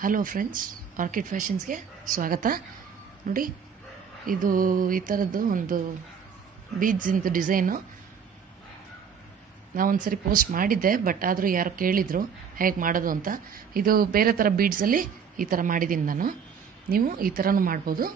Hello friends, orchid ಫ್ಯಾಷನ್ಸ್ಗೆ ಸ್ವಾಗತ. ನೋಡಿ, ಇದು ಈ ಥರದ್ದು ಒಂದು ಬೀಡ್ಸಿಂದು ಡಿಸೈನು ನಾವು ಒಂದ್ಸರಿ ಪೋಸ್ಟ್ ಮಾಡಿದ್ದೆ, ಬಟ್ ಆದರೂ ಯಾರು ಕೇಳಿದ್ರು ಹೇಗೆ ಮಾಡೋದು ಅಂತ. ಇದು ಬೇರೆ ಥರ ಬೀಡ್ಸಲ್ಲಿ ಈ ಥರ ಮಾಡಿದ್ದೀನಿ ನಾನು. ನೀವು ಈ ಥರನೂ ಮಾಡ್ಬೋದು.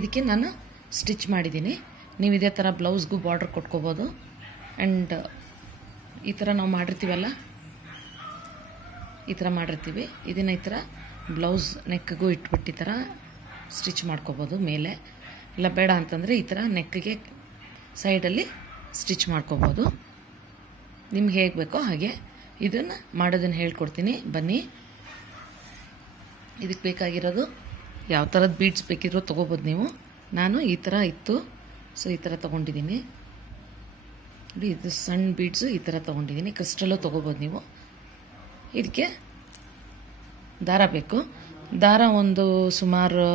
ಇದಕ್ಕೆ ನಾನು ಸ್ಟಿಚ್ ಮಾಡಿದ್ದೀನಿ. ನೀವು ಇದೇ ಥರ ಬ್ಲೌಸ್ಗೂ ಬಾರ್ಡರ್ ಕೊಟ್ಕೋಬೋದು. ಆ್ಯಂಡ್ ಈ ಥರ ನಾವು ಮಾಡಿರ್ತೀವಲ್ಲ, ಈ ಥರ ಮಾಡಿರ್ತೀವಿ. ಇದನ್ನು ಈ ಥರ ಬ್ಲೌಸ್ ನೆಕ್ಗೂ ಇಟ್ಬಿಟ್ಟು ಈ ಥರ ಸ್ಟಿಚ್ ಮಾಡ್ಕೋಬೋದು ಮೇಲೆ. ಇಲ್ಲ ಬೇಡ ಅಂತಂದರೆ ಈ ಥರ ನೆಕ್ಗೆ ಸೈಡಲ್ಲಿ ಸ್ಟಿಚ್ ಮಾಡ್ಕೋಬೋದು. ನಿಮ್ಗೆ ಹೇಗೆ ಬೇಕೋ ಹಾಗೆ ಇದನ್ನು ಮಾಡೋದನ್ನು ಹೇಳ್ಕೊಡ್ತೀನಿ, ಬನ್ನಿ. ಇದಕ್ಕೆ ಬೇಕಾಗಿರೋದು ಯಾವ ಥರದ ಬೀಡ್ಸ್ ಬೇಕಿದ್ರೂ ತೊಗೋಬೋದು ನೀವು. ನಾನು ಈ ಥರ ಇತ್ತು, ಸೊ ಈ ಥರ ತೊಗೊಂಡಿದ್ದೀನಿ. ನೋಡಿ, ಇದು ಸಣ್ಣ ಬೀಡ್ಸು ಈ ಥರ ತೊಗೊಂಡಿದ್ದೀನಿ. ಕ್ರಿಸ್ಟಲ್ಲು ತೊಗೋಬೋದು ನೀವು. ಇದಕ್ಕೆ ದಾರ ಬೇಕು. ದಾರ ಒಂದು ಸುಮಾರು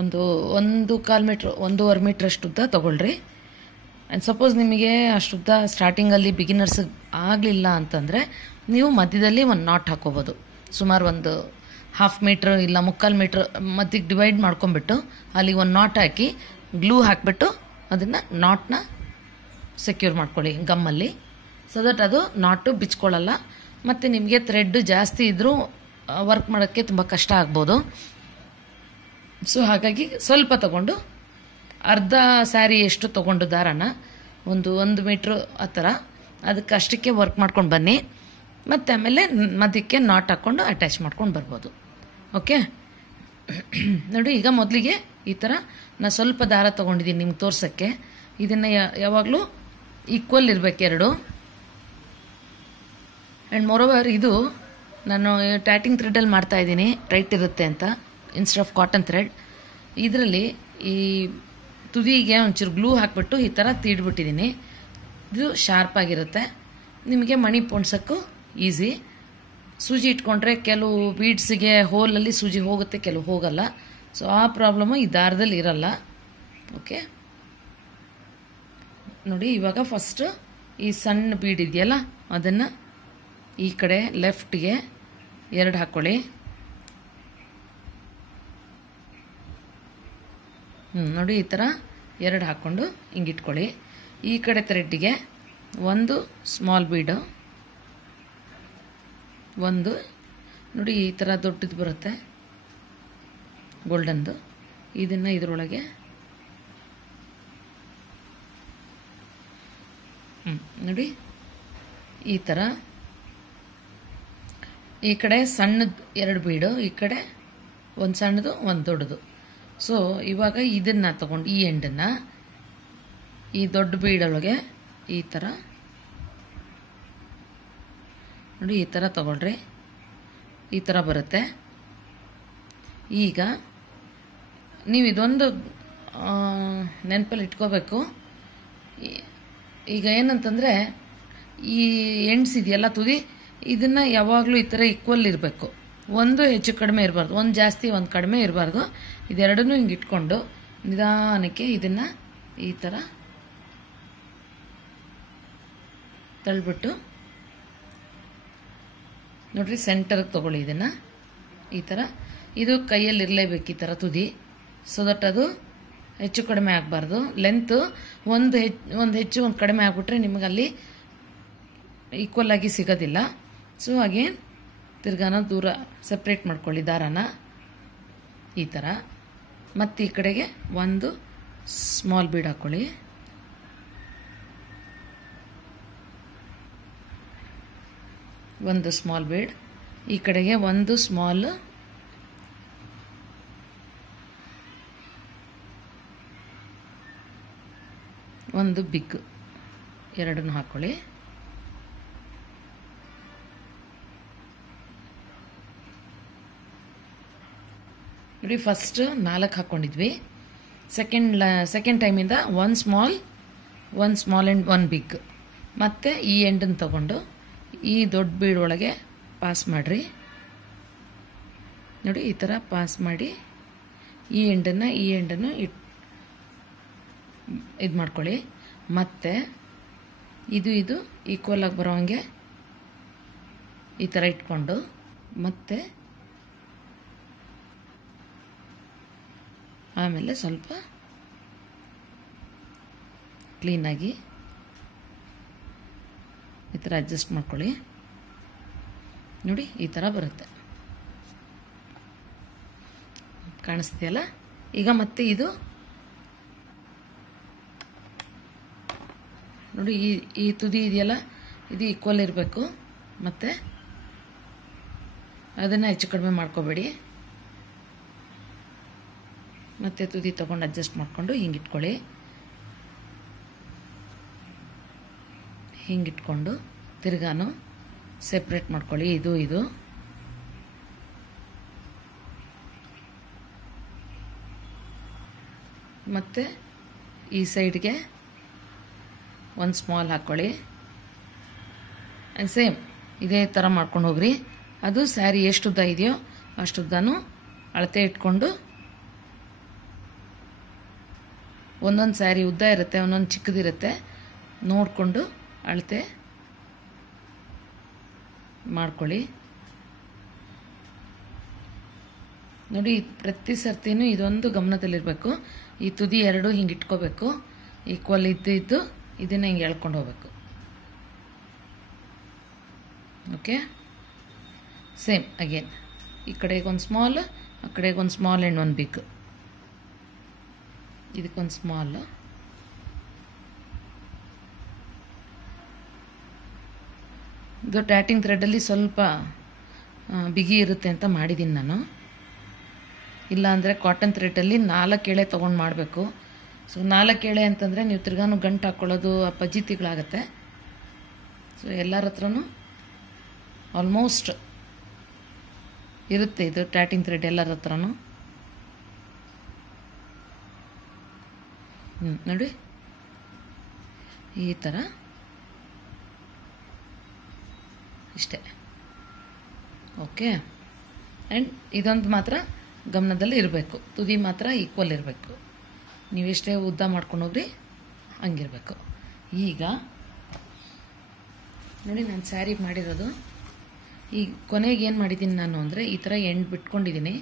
ಒಂದು 1.25 ಮೀಟ್ರ್ 1.5 ಮೀಟ್ರ್ ಅಷ್ಟು ಉದ್ದ ತೊಗೊಳ್ರಿ. ಆ್ಯಂಡ್ ಸಪೋಸ್ ನಿಮಗೆ ಅಷ್ಟುದ್ದ ಸ್ಟಾರ್ಟಿಂಗಲ್ಲಿ ಬಿಗಿನರ್ಸ್ ಆಗಲಿಲ್ಲ ಅಂತಂದರೆ ನೀವು ಮಧ್ಯದಲ್ಲಿ ಒಂದು ನಾಟ್ ಹಾಕೋಬೋದು. ಸುಮಾರು ಒಂದು 1/2 ಮೀಟ್ರ್ ಇಲ್ಲ 3/4 ಮೀಟ್ರ್ ಮಧ್ಯಕ್ಕೆ ಡಿವೈಡ್ ಮಾಡ್ಕೊಂಬಿಟ್ಟು ಅಲ್ಲಿ ಒಂದು ನಾಟ್ ಹಾಕಿ ಗ್ಲೂ ಹಾಕಿಬಿಟ್ಟು ಅದನ್ನು ನಾಟ್ನ ಸೆಕ್ಯೂರ್ ಮಾಡ್ಕೊಳ್ಳಿ ಗಮ್ಮಲ್ಲಿ. ಸೊ ದಟ್ ಅದು ನಾಟು ಬಿಚ್ಕೊಳ್ಳಲ್ಲ. ಮತ್ತು ನಿಮಗೆ ಥ್ರೆಡ್ ಜಾಸ್ತಿ ಇದ್ದರೂ ವರ್ಕ್ ಮಾಡೋಕ್ಕೆ ತುಂಬ ಕಷ್ಟ ಆಗ್ಬೋದು. ಸೊ ಹಾಗಾಗಿ ಸ್ವಲ್ಪ ತಗೊಂಡು, ಅರ್ಧ ಸ್ಯಾರಿ ಎಷ್ಟು ತೊಗೊಂಡು ದಾರನ ಒಂದು 1 ಮೀಟ್ರ್ ಆ ಥರ ಅದಕ್ಕೆ ಅಷ್ಟಕ್ಕೆ ವರ್ಕ್ ಮಾಡ್ಕೊಂಡು ಬನ್ನಿ. ಮತ್ತು ಆಮೇಲೆ ಮಧ್ಯಕ್ಕೆ ನಾಟ್ ಹಾಕ್ಕೊಂಡು ಅಟ್ಯಾಚ್ ಮಾಡ್ಕೊಂಡು ಬರ್ಬೋದು. ಓಕೆ, ನೋಡಿ, ಈಗ ಮೊದಲಿಗೆ ಈ ಥರ ನಾನು ಸ್ವಲ್ಪ ದಾರ ತೊಗೊಂಡಿದ್ದೀನಿ ನಿಮ್ಗೆ ತೋರ್ಸೋಕ್ಕೆ. ಇದನ್ನು ಯಾವಾಗಲೂ ಈಕ್ವಲ್ ಇರಬೇಕು ಎರಡು. ಆ್ಯಂಡ್ ಮೋರೋವರ್ ಇದು ನಾನು ಟ್ಯಾಟಿಂಗ್ ಥ್ರೆಡಲ್ಲಿ ಮಾಡ್ತಾ ಇದ್ದೀನಿ, ಟೈಟ್ ಇರುತ್ತೆ ಅಂತ, ಇನ್ಸ್ಟೆಡ್ ಆಫ್ ಕಾಟನ್ ಥ್ರೆಡ್. ಇದರಲ್ಲಿ ಈ ತುದಿಗೆ ಒಂಚೂರು ಗ್ಲೂ ಹಾಕ್ಬಿಟ್ಟು ಈ ಥರ ತೀಡ್ಬಿಟ್ಟಿದ್ದೀನಿ. ಇದು ಶಾರ್ಪ್ ಆಗಿರುತ್ತೆ, ನಿಮಗೆ ಮಣಿ ಪೊಣ್ಸೋಕ್ಕೂ ಈಸಿ. ಸೂಜಿ ಇಟ್ಕೊಂಡ್ರೆ ಕೆಲವು ಬೀಡ್ಸಿಗೆ ಹೋಲಲ್ಲಿ ಸೂಜಿ ಹೋಗುತ್ತೆ, ಕೆಲವು ಹೋಗಲ್ಲ. ಸೊ ಆ ಪ್ರಾಬ್ಲಮ್ಮು ಈ ದಾರದಲ್ಲಿ ಇರಲ್ಲ. ಓಕೆ, ನೋಡಿ, ಇವಾಗ ಫಸ್ಟ್ ಈ ಸಣ್ಣ ಬೀಡ್ ಇದೆಯಲ್ಲ ಅದನ್ನು ಈ ಕಡೆ ಲೆಫ್ಟ್ಗೆ 2 ಹಾಕ್ಕೊಳ್ಳಿ. ನೋಡಿ, ಈ ಥರ 2 ಹಾಕ್ಕೊಂಡು ಹಿಂಗಿಟ್ಕೊಳ್ಳಿ. ಈ ಕಡೆ ಥ್ರೆಡ್ಡಿಗೆ ಒಂದು ಸ್ಮಾಲ್ ಬೀಡು, ಒಂದು ನೋಡಿ ಈ ಥರ ದೊಡ್ಡದು ಬರುತ್ತೆ ಗೋಲ್ಡನ್ದು. ಇದನ್ನು ಇದರೊಳಗೆ ನೋಡಿ ಈ ಥರ ಈ ಕಡೆ ಸಣ್ಣದು 2 ಬೀಡು, ಈ ಕಡೆ ಒಂದು ಸಣ್ಣದು ಒಂದು ದೊಡ್ಡದು. ಸೊ ಇವಾಗ ಇದನ್ನು ತಗೊಂಡು ಈ ಎಂಡನ್ನು ಈ ದೊಡ್ಡ ಬೀಡೊಳಗೆ ಈ ಥರ ನೋಡಿ ಈ ಥರ ತಗೊಳ್ರಿ. ಈ ಥರ ಬರುತ್ತೆ. ಈಗ ನೀವು ಇದೊಂದು ನೆನಪಲ್ಲಿ ಇಟ್ಕೋಬೇಕು. ಈಗ ಏನಂತಂದರೆ ಈ ಎಂಡ್ಸ್ ಇದೆಯಲ್ಲ ತುದಿ, ಇದನ್ನು ಯಾವಾಗಲೂ ಈ ಥರ ಈಕ್ವಲ್ ಇರಬೇಕು. ಒಂದು ಹೆಚ್ಚು ಕಡಿಮೆ ಇರಬಾರ್ದು, ಒಂದು ಜಾಸ್ತಿ ಒಂದು ಕಡಿಮೆ ಇರಬಾರ್ದು. ಇದೆರಡನ್ನೂ ಹಿಂಗೆ ಇಟ್ಕೊಂಡು ನಿಧಾನಕ್ಕೆ ಇದನ್ನು ಈ ಥರ ತಳ್ಳಿಬಿಟ್ಟು ನೋಡ್ರಿ ಸೆಂಟರ್ಗೆ ತೊಗೊಳ್ಳಿ. ಇದನ್ನು ಈ ಥರ ಇದು ಕೈಯಲ್ಲಿ ಇರಲೇಬೇಕು, ಈ ಥರ ತುದಿ. ಸೊ ದಟ್ ಅದು ಹೆಚ್ಚು ಕಡಿಮೆ ಆಗಬಾರ್ದು. ಲೆಂತು ಒಂದು ಹೆಚ್ಚು ಒಂದು ಕಡಿಮೆ ಆಗಿಬಿಟ್ರೆ ನಿಮಗಲ್ಲಿ ಈಕ್ವಲ್ ಆಗಿ ಸಿಗೋದಿಲ್ಲ. ಸೊ ಅಗೇನ್ ತಿರ್ಗಾನ ದೂರ ಸಪ್ರೇಟ್ ಮಾಡ್ಕೊಳ್ಳಿ ದಾರನ ಈ ಥರ. ಮತ್ತು ಈ ಕಡೆಗೆ ಒಂದು ಸ್ಮಾಲ್ ಬೀಡ್ ಹಾಕ್ಕೊಳ್ಳಿ. ಒಂದು ಸ್ಮಾಲ್ ಬೀಡ್, ಈ ಕಡೆಗೆ ಒಂದು ಸ್ಮಾಲ್, ಒಂದು ಬಿಗ್, ಎರಡನ್ನು ಹಾಕ್ಕೊಳ್ಳಿ. ನೋಡಿ, ಫಸ್ಟ್ 4 ಹಾಕ್ಕೊಂಡಿದ್ವಿ. ಸೆಕೆಂಡ್ ಟೈಮಿಂದ 1 ಸ್ಮಾಲ್ ಆ್ಯಂಡ್ 1 ಬಿಗ್. ಮತ್ತು ಈ ಎಂಡನ್ನು ತಗೊಂಡು ಈ ದೊಡ್ಡ ಬೀಡ್ ಒಳಗೆ ಪಾಸ್ ಮಾಡಿರಿ. ನೋಡಿ, ಈ ಥರ ಪಾಸ್ ಮಾಡಿ ಈ ಎಂಡನ್ನು ಇದು ಮಾಡ್ಕೊಳ್ಳಿ. ಮತ್ತು ಇದು ಈಕ್ವಲ್ ಆಗಿ ಬರೋ ಹಾಗೆ ಈ ಥರ ಇಟ್ಕೊಂಡು ಮತ್ತೆ ಆಮೇಲೆ ಸ್ವಲ್ಪ ಕ್ಲೀನಾಗಿ ಈ ಥರ ಅಡ್ಜಸ್ಟ್ ಮಾಡ್ಕೊಳ್ಳಿ. ನೋಡಿ ಈ ಥರ ಬರುತ್ತೆ, ಕಾಣಿಸ್ತಿದೆಯಲ್ಲ. ಈಗ ಮತ್ತೆ ಇದು ನೋಡಿ, ಈ ತುದಿ ಇದೆಯಲ್ಲ, ಇದು ಈಕ್ವಲ್ ಇರಬೇಕು. ಮತ್ತು ಅದನ್ನು ಹೆಚ್ಚು ಕಡಿಮೆ ಮಾಡ್ಕೋಬೇಡಿ. ಮತ್ತೆ ತುದಿ ತೊಗೊಂಡು ಅಡ್ಜಸ್ಟ್ ಮಾಡಿಕೊಂಡು ಹಿಂಗಿಟ್ಕೊಳ್ಳಿ. ಹಿಂಗಿಟ್ಕೊಂಡು ತಿರ್ಗಾನು ಸೆಪ್ರೇಟ್ ಮಾಡ್ಕೊಳ್ಳಿ. ಇದು ಮತ್ತು ಈ ಸೈಡ್ಗೆ ಒಂದು ಸ್ಮಾಲ್ ಹಾಕ್ಕೊಳ್ಳಿ. ಸೇಮ್ ಇದೇ ಥರ ಮಾಡ್ಕೊಂಡು ಹೋಗ್ರಿ. ಅದು ಸ್ಯಾರಿ ಎಷ್ಟು ಉದ್ದ ಇದೆಯೋ ಅಷ್ಟು ಉದ್ದನೂ ಅಳತೆ ಇಟ್ಕೊಂಡು, ಒಂದೊಂದು ಸ್ಯಾರಿ ಉದ್ದ ಇರುತ್ತೆ, ಒಂದೊಂದು ಚಿಕ್ಕದಿರುತ್ತೆ, ನೋಡಿಕೊಂಡು ಅಳತೆ ಮಾಡ್ಕೊಳ್ಳಿ. ನೋಡಿ ಪ್ರತಿ ಸರ್ತಿನೂ ಇದೊಂದು ಗಮನದಲ್ಲಿರಬೇಕು. ಈ ತುದಿ ಎರಡು ಹಿಂಗೆ ಇಟ್ಕೋಬೇಕು, ಈಕ್ವಲ್ ಇದ್ದು ಇದನ್ನ ಹಿಂಗೆ ಎಳ್ಕೊಂಡು ಹೋಗ್ಬೇಕು. ಓಕೆ, ಸೇಮ್ ಅಗೇನ್ ಈ ಕಡೆಗೆ ಒಂದು ಸ್ಮಾಲ್, ಆ ಕಡೆಗೆ ಒಂದು ಸ್ಮಾಲ್ ಆ್ಯಂಡ್ ಒಂದು ಬಿಗ್. ಇದಕ್ಕೊಂದು ಸ್ಮಾಲ್, ಇದು ಟ್ಯಾಟಿಂಗ್ ಥ್ರೆಡಲ್ಲಿ ಸ್ವಲ್ಪ ಬಿಗಿ ಇರುತ್ತೆ ಅಂತ ಮಾಡಿದ್ದೀನಿ ನಾನು. ಇಲ್ಲಾಂದರೆ ಕಾಟನ್ ಥ್ರೆಡಲ್ಲಿ 4 ಎಳೆ ತೊಗೊಂಡು ಮಾಡಬೇಕು. ಸೊ 4 ಎಳೆ ಅಂತಂದರೆ ನೀವು ತಿರ್ಗಾನು ಗಂಟು ಹಾಕ್ಕೊಳ್ಳೋದು ಪಜಿತಿಗಳಾಗತ್ತೆ. ಸೊ ಎಲ್ಲರ ಹತ್ರನೂ ಆಲ್ಮೋಸ್ಟ್ ಇರುತ್ತೆ ಇದು ಟ್ಯಾಟಿಂಗ್ ಥ್ರೆಡ್ ಎಲ್ಲರ ಹತ್ರನೂ. ನೋಡಿ ಈ ಥರ ಇಷ್ಟೇ. ಓಕೆ, ಆ್ಯಂಡ್ ಇದೊಂದು ಮಾತ್ರ ಗಮನದಲ್ಲಿ ಇರಬೇಕು, ತುದಿ ಮಾತ್ರ ಈಕ್ವಲ್ ಇರಬೇಕು. ನೀವೆಷ್ಟೇ ಉದ್ದ ಮಾಡ್ಕೊಂಡು ಹೋಗ್ರಿ ಹಂಗಿರಬೇಕು. ಈಗ ನೋಡಿ ನಾನು ಸ್ಯಾರಿ ಮಾಡಿರೋದು, ಈ ಕೊನೆಗೆ ಏನು ಮಾಡಿದ್ದೀನಿ ನಾನು ಅಂದರೆ ಈ ಥರ ಎಂಡ್ ಬಿಟ್ಕೊಂಡಿದ್ದೀನಿ.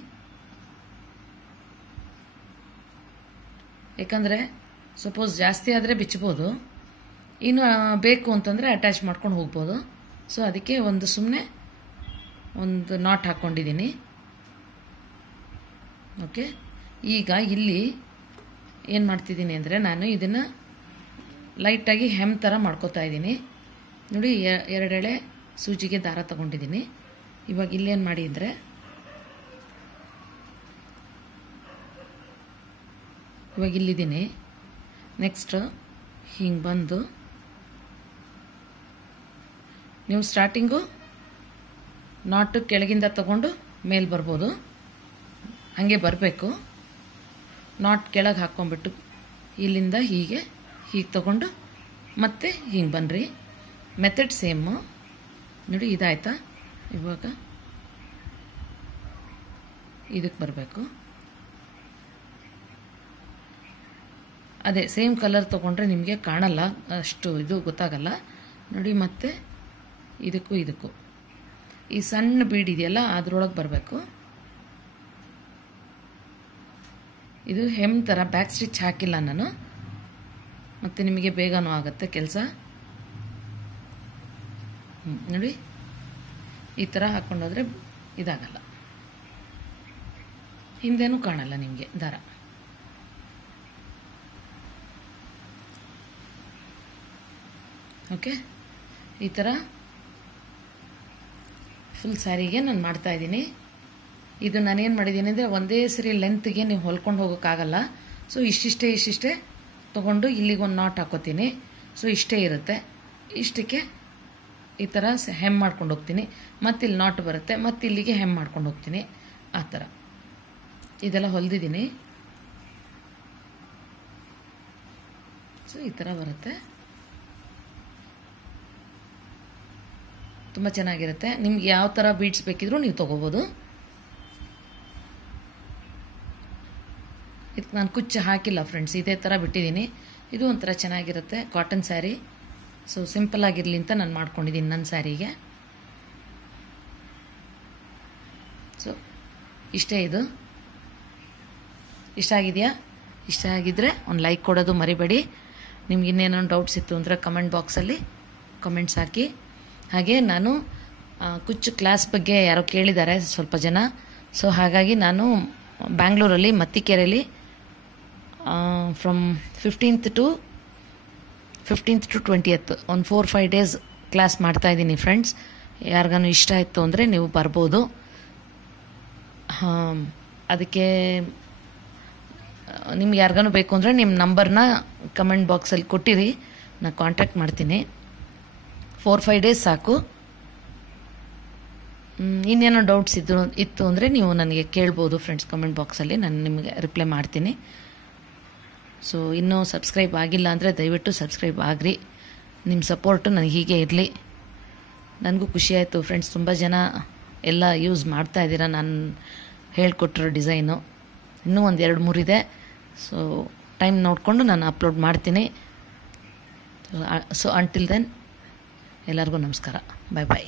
ಯಾಕಂದರೆ ಸಪೋಸ್ ಜಾಸ್ತಿ ಆದರೆ ಬಿಚ್ಬೋದು, ಇನ್ನು ಬೇಕು ಅಂತಂದರೆ ಅಟ್ಯಾಚ್ ಮಾಡ್ಕೊಂಡು ಹೋಗ್ಬೋದು. ಸೊ ಅದಕ್ಕೆ ಒಂದು ಸುಮ್ಮನೆ ಒಂದು ನಾಟ್ ಹಾಕ್ಕೊಂಡಿದ್ದೀನಿ. ಓಕೆ, ಈಗ ಇಲ್ಲಿ ಏನು ಮಾಡ್ತಿದ್ದೀನಿ ಅಂದರೆ ನಾನು ಇದನ್ನು ಲೈಟಾಗಿ ಹೆಮ್ ಥರ ಮಾಡ್ಕೋತಾ ಇದ್ದೀನಿ. ನೋಡಿ 2 ಎಳೆ ಸೂಜಿಗೆ ದಾರ ತಗೊಂಡಿದ್ದೀನಿ. ಇವಾಗ ಇಲ್ಲೇನು ಮಾಡಿ ಅಂದರೆ ಇವಾಗ ಇಲ್ಲಿದ್ದೀನಿ. ನೆಕ್ಸ್ಟ್ ಹಿಂಗೆ ಬಂದು ನೀವು ಸ್ಟಾರ್ಟಿಂಗು ನಾಟು ಕೆಳಗಿಂದ ತಗೊಂಡು ಮೇಲೆ ಬರ್ಬೋದು, ಹಾಗೆ ಬರಬೇಕು. ನಾಟ್ ಕೆಳಗೆ ಹಾಕ್ಕೊಂಬಿಟ್ಟು ಇಲ್ಲಿಂದ ಹೀಗೆ ತಗೊಂಡು ಮತ್ತೆ ಹಿಂಗೆ ಬನ್ನಿರಿ. Method same. ನೋಡಿ ಇದಾಯ್ತಾ, ಇವಾಗ ಇದಕ್ಕೆ ಬರಬೇಕು. ಅದೇ ಸೇಮ್ ಕಲರ್ ತೊಗೊಂಡ್ರೆ ನಿಮಗೆ ಕಾಣಲ್ಲ, ಅಷ್ಟು ಇದು ಗೊತ್ತಾಗಲ್ಲ. ನೋಡಿ ಮತ್ತೆ ಇದಕ್ಕೂ ಈ ಸಣ್ಣ ಬೀಡ್ ಇದೆಯಲ್ಲ ಅದರೊಳಗೆ ಬರಬೇಕು. ಇದು ಹೆಮ್ ಥರ ಬ್ಯಾಕ್ ಸ್ಟಿಚ್ ಹಾಕಿಲ್ಲ ನಾನು, ಮತ್ತು ನಿಮಗೆ ಬೇಗನೂ ಆಗುತ್ತೆ ಕೆಲಸ. ನೋಡಿ ಈ ಥರ ಹಾಕ್ಕೊಂಡೋದ್ರೆ ಇದಾಗಲ್ಲ, ಹಿಂದೆನೂ ಕಾಣಲ್ಲ ನಿಮಗೆ ದಾರ. ಓಕೆ, ಈ ಥರ ಫುಲ್ ಸ್ಯಾರಿಗೆ ನಾನು ಮಾಡ್ತಾ ಇದ್ದೀನಿ. ಇದು ನಾನೇನು ಮಾಡಿದ್ದೀನಿ ಅಂದರೆ ಒಂದೇ ಸರಿ ಲೆಂತ್ಗೆ ನೀವು ಹೊಲ್ಕೊಂಡು ಹೋಗೋಕ್ಕಾಗಲ್ಲ. ಸೊ ಇಷ್ಟಿಷ್ಟೇ ತೊಗೊಂಡು ಇಲ್ಲಿಗೊಂದು ನಾಟ್ ಹಾಕೋತೀನಿ. ಸೊ ಇಷ್ಟೇ ಇರುತ್ತೆ. ಇಷ್ಟಕ್ಕೆ ಈ ಥರ ಹೆಮ್ ಮಾಡ್ಕೊಂಡು ಹೋಗ್ತೀನಿ. ಮತ್ತೆ ಇಲ್ಲಿ ನಾಟ್ ಬರುತ್ತೆ, ಮತ್ತೆ ಇಲ್ಲಿಗೆ ಹೆಮ್ ಮಾಡ್ಕೊಂಡು ಹೋಗ್ತೀನಿ. ಆ ಥರ ಇದೆಲ್ಲ ಹೊಲಿದಿದ್ದೀನಿ. ಸೊ ಈ ಥರ ಬರುತ್ತೆ, ತುಂಬ ಚೆನ್ನಾಗಿರುತ್ತೆ. ನಿಮ್ಗೆ ಯಾವ ಥರ ಬೀಡ್ಸ್ ಬೇಕಿದ್ರೂ ನೀವು ತೊಗೋಬೋದು. ಇದಕ್ಕೆ ನಾನು ಕುಚ್ಚು ಹಾಕಿಲ್ಲ ಫ್ರೆಂಡ್ಸ್, ಇದೇ ಥರ ಬಿಟ್ಟಿದ್ದೀನಿ. ಇದು ಒಂಥರ ಚೆನ್ನಾಗಿರುತ್ತೆ ಕಾಟನ್ ಸ್ಯಾರಿ. ಸೊ ಸಿಂಪಲ್ ಆಗಿರಲಿ ಅಂತ ನಾನು ಮಾಡ್ಕೊಂಡಿದ್ದೀನಿ ನನ್ನ ಸ್ಯಾರಿಗೆ. ಸೊ ಇಷ್ಟೇ ಇದು. ಇಷ್ಟ ಆಗಿದೆಯಾ? ಇಷ್ಟ ಆಗಿದ್ದರೆ ಒಂದು ಲೈಕ್ ಕೊಡೋದು ಮರಿಬೇಡಿ. ನಿಮ್ಗೆ ಇನ್ನೇನೋ ಡೌಟ್ಸ್ ಇತ್ತು ಅಂದರೆ ಕಮೆಂಟ್ ಬಾಕ್ಸಲ್ಲಿ ಕಮೆಂಟ್ಸ್ ಹಾಕಿ. ಹಾಗೆ ನಾನು ಕುಚ್ಚು ಕ್ಲಾಸ್ ಬಗ್ಗೆ ಯಾರೋ ಕೇಳಿದ್ದಾರೆ ಸ್ವಲ್ಪ ಜನ. ಸೊ ಹಾಗಾಗಿ ನಾನು ಬ್ಯಾಂಗ್ಳೂರಲ್ಲಿ ಮತ್ತಿಕೆರೆಯಲ್ಲಿ ಫ್ರಮ್ 15th to 20th ಒಂದು 4-5 days ಕ್ಲಾಸ್ ಮಾಡ್ತಾಯಿದ್ದೀನಿ ಫ್ರೆಂಡ್ಸ್. ಯಾರಿಗಾನು ಇಷ್ಟ ಇತ್ತು ಅಂದರೆ ನೀವು ಬರ್ಬೋದು. ಅದಕ್ಕೆ ನಿಮ್ಗೆ ಯಾರಿಗಾನು ಬೇಕು ಅಂದರೆ ನಿಮ್ಮ ನಂಬರ್ನ ಕಮೆಂಟ್ ಬಾಕ್ಸಲ್ಲಿ ಕೊಟ್ಟಿರಿ, ನಾನು ಕಾಂಟ್ಯಾಕ್ಟ್ ಮಾಡ್ತೀನಿ. 4-5 days ಸಾಕು. ಇನ್ನೇನೋ ಡೌಟ್ಸ್ ಇತ್ತು ಅಂದರೆ ನೀವು ನನಗೆ ಕೇಳ್ಬೋದು ಫ್ರೆಂಡ್ಸ್ ಕಮೆಂಟ್ ಬಾಕ್ಸಲ್ಲಿ, ನಾನು ನಿಮಗೆ ರಿಪ್ಲೈ ಮಾಡ್ತೀನಿ. ಸೊ ಇನ್ನೂ ಸಬ್ಸ್ಕ್ರೈಬ್ ಆಗಿಲ್ಲ ಅಂದರೆ ದಯವಿಟ್ಟು ಸಬ್ಸ್ಕ್ರೈಬ್ ಆಗಿರಿ. ನಿಮ್ಮ ಸಪೋರ್ಟು ನನಗೆ ಹೀಗೆ ಇರಲಿ. ನನಗೂ ಖುಷಿಯಾಯಿತು ಫ್ರೆಂಡ್ಸ್, ತುಂಬ ಜನ ಎಲ್ಲ ಯೂಸ್ ಮಾಡ್ತಾ ಇದ್ದೀರಾ ನಾನು ಹೇಳ್ಕೊಟ್ಟಿರೋ ಡಿಸೈನು. ಇನ್ನೂ ಒಂದು 2-3 ಇದೆ. ಸೊ ಟೈಮ್ ನೋಡಿಕೊಂಡು ನಾನು ಅಪ್ಲೋಡ್ ಮಾಡ್ತೀನಿ. ಸೊ ಅಂಟಿಲ್ ದೆನ್ ಎಲ್ಲರಿಗೂ ನಮಸ್ಕಾರ. ಬಾಯ್ ಬಾಯ್.